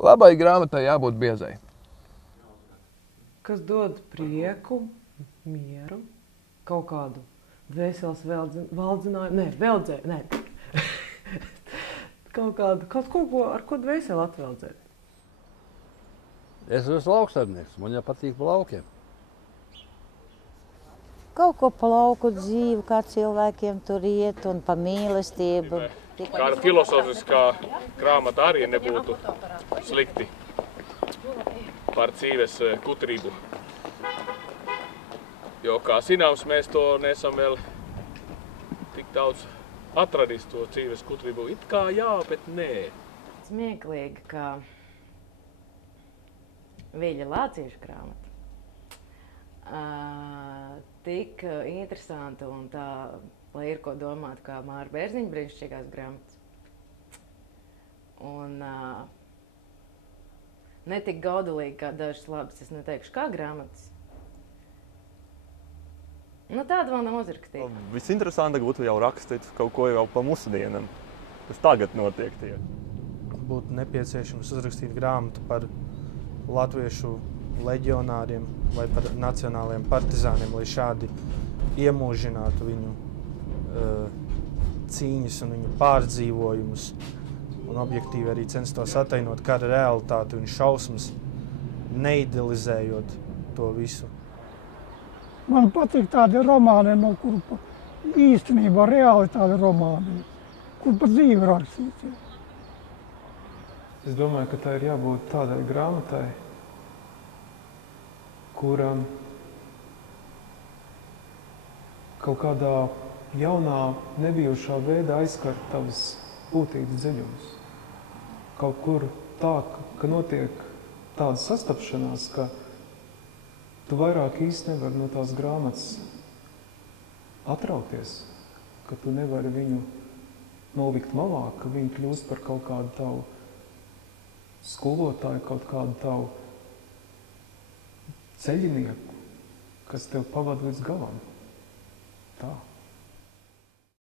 Labai grāmatai jābūt biezai. Kas dod prieku, mieru, kaut kādu dvēseles veldzinājumu, kaut ko, ar ko dvēseli atveldzēt. Es esmu lauksaimnieks, man jāpatīk pa laukiem. Kaut ko pa lauku dzīvi, kā cilvēkiem tur iet un pa mīlestību. Kā filozofiskā grāmata arī nebūtu slikti par dzīves kutrību. Jo, kā zināms, mēs to nesam vēl tik daudz atradis to dzīves kutrību. It kā jā, bet nē. Smieklīgi, ka Viļa Lāciešu grāmata tik interesanta un tā, lai ir ko domāt, kā Māra Bērziņa brīnišķīgās grāmatas. Un ne tik gaudulīgi kā dažas labas, es neteikšu kā grāmatas. Nu, tāda vēl nav uzrakstīta. Visinteresantāk būtu jau rakstīt kaut ko jau pa mūsdienam, kas tagad notiek tie. Būtu nepieciešams uzrakstīt grāmatu par latviešu leģionāriem vai par nacionāliem partizāniem, lai šādi iemūžinātu viņu cīņas un viņu pārdzīvojumus un objektīvi arī censtos atainot kara realitāti un šausmas, neidealizējot to visu. Man patīk tādi romāni, no kuru īstenībā reāli tādi romāni, kur pa dzīvi rakstīti. Es domāju, ka tā ir jābūt tādai grāmatai, kura kaut kādā jaunā, nebijušā veidā aizskar tavas būtības dziļumus. Kaut kur tā, ka notiek tāda sastapšanās, ka tu vairāk īsti nevari no tās grāmatas atrauties, ka tu nevari viņu nolikt malā, ka viņa kļūst par kaut kādu tavu skolotāju, kaut kādu tavu ceļinieku, kas tev pavada līdz galam. Tā.